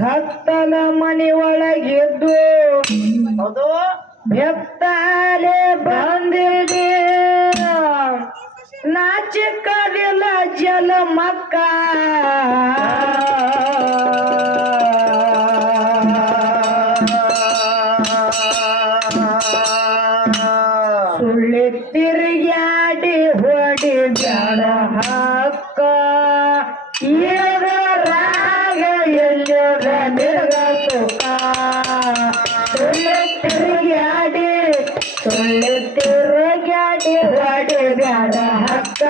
ಭಕ್ತನ ಮನೆ ಒಳಗೆದ್ದು ಅದು ಬೆತ್ತಲೆ ಬಂದಿದೆ. ನಾಚಿಕಲಿಲ್ಲ ಜಲ ಮಕ್ಕ ತಿರುಗಾಡಿ ಸುಳ್ಳು ತಿರುಗಾಡಿ ಹೊಡೆಗಾಡ ಹಕ್ಕ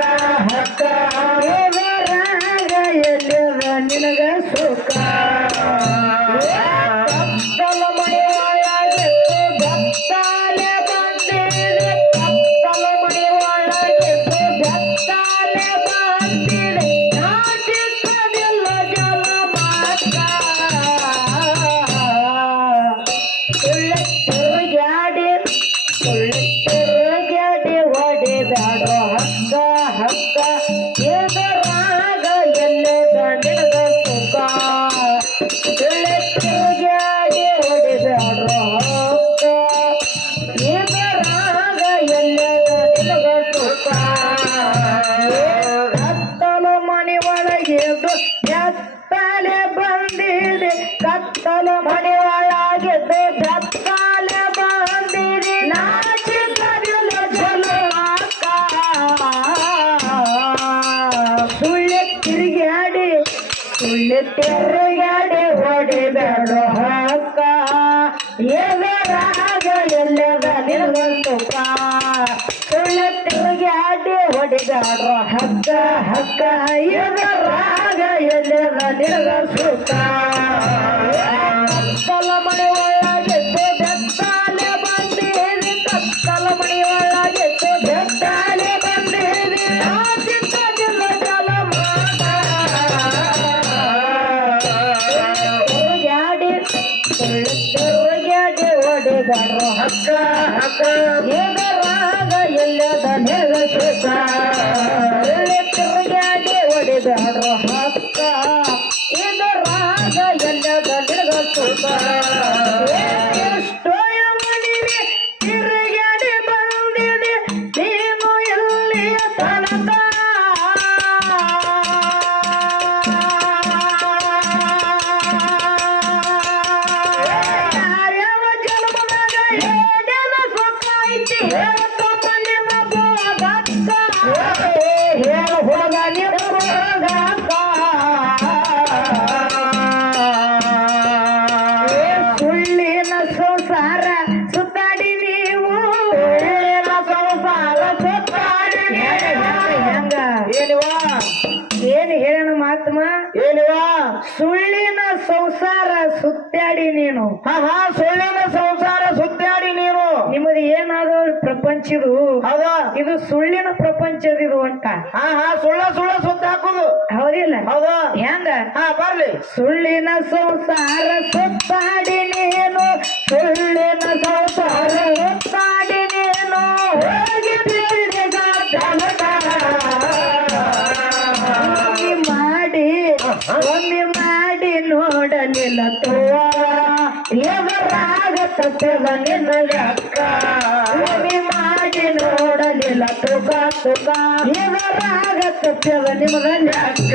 ಹಕ್ಕ ಎಲ್ಲರಾಗ ಎಲ್ಲರ ನಿಲ್ಲುತ್ತಪ್ಪ ಸುಳ್ಳ ತಿರುಗಾಡಿ ಹೊಡೆದಾಡ್ರ ಹಕ್ಕ ಹಕ್ಕ ಎಲ್ಲರಾಗ ರಾಗ ನಿಲ್ಲ ಸುತ್ತ ಹಕ್ಕ ಹಕ್ಕ ಏನು? ಹಾ ಸುಳ್ಳಿನ ಸಂಸಾರ ಸುತ್ತಾಡಿ ನೀವು ನಿಮ್ಮದು ಏನಾದ್ರು ಪ್ರಪಂಚ ಇದು ಹೌದಾ? ಇದು ಸುಳ್ಳಿನ ಪ್ರಪಂಚದ ಇದು ಅಂತ. ಹಾ ಹಾ ಸುಳ್ಳ ಸುಳ್ಳ ಸುತ್ತ ಹಾಕುದು ಹೌದಿಲ್ಲ. ಹೌದಾ? ಹೆಂಗ? ಹಾ ಬರ್ಲಿ. ಸುಳ್ಳಿನ ಸಂಸಾರ ಸುತ್ತಾಡಿ ನೀನು. ಸುಳ್ಳ ಕೊಟ್ಟೆವ ನಿನ್ನ ಲೆಕ್ಕ ಭೂಮಿ ಮಾಡಿ ನೋಡಲಿಲ್ಲ ತುಗ ತುಗ ಇವರಾಗ ಕೊಟ್ಟೆವ ನಿಮಗ ಲೆಕ್ಕ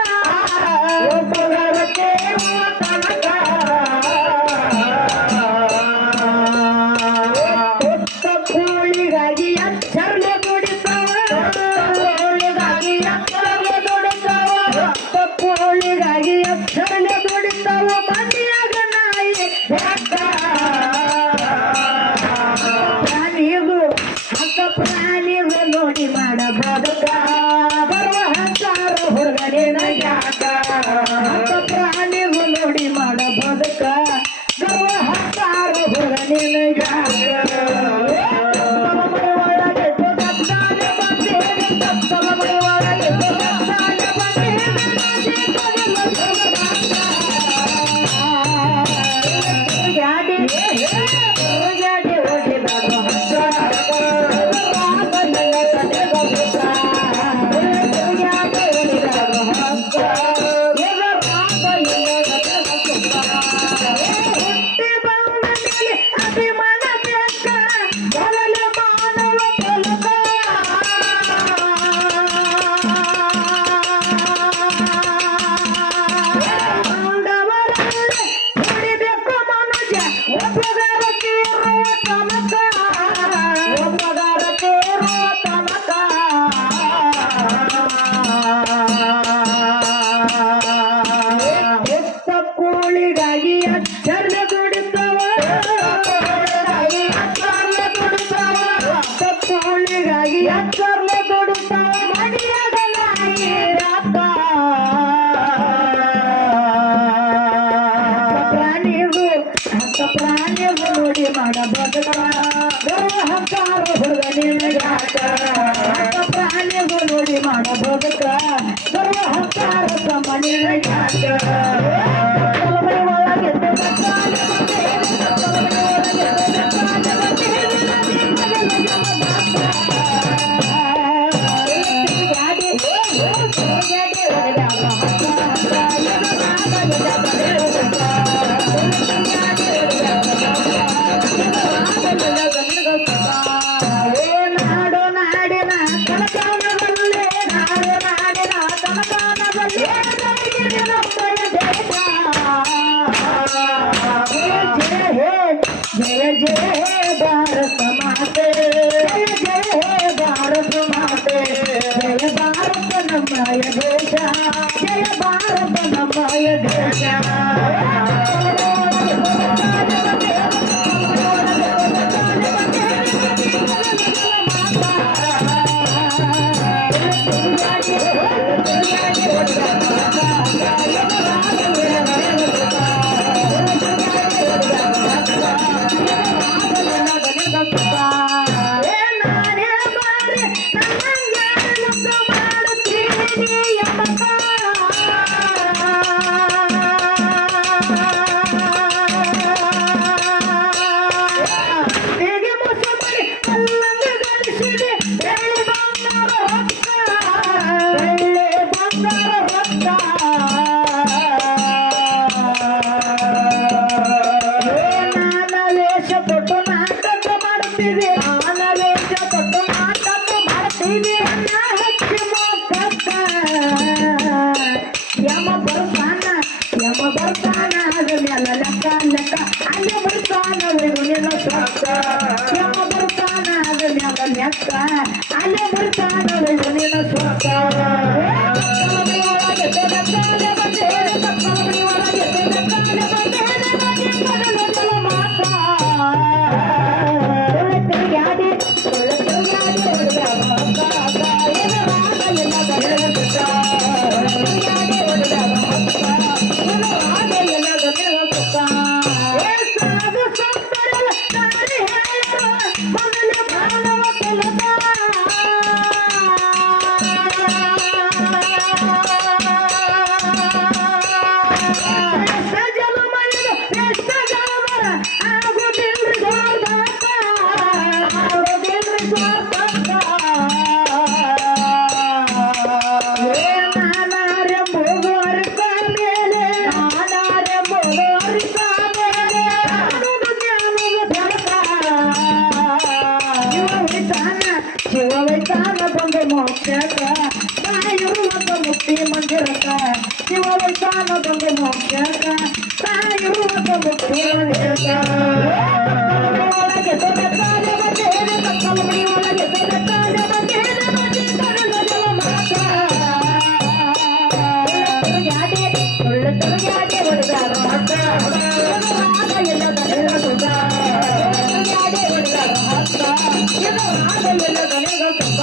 You know, I don't know, I don't know.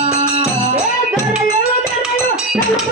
Thank you.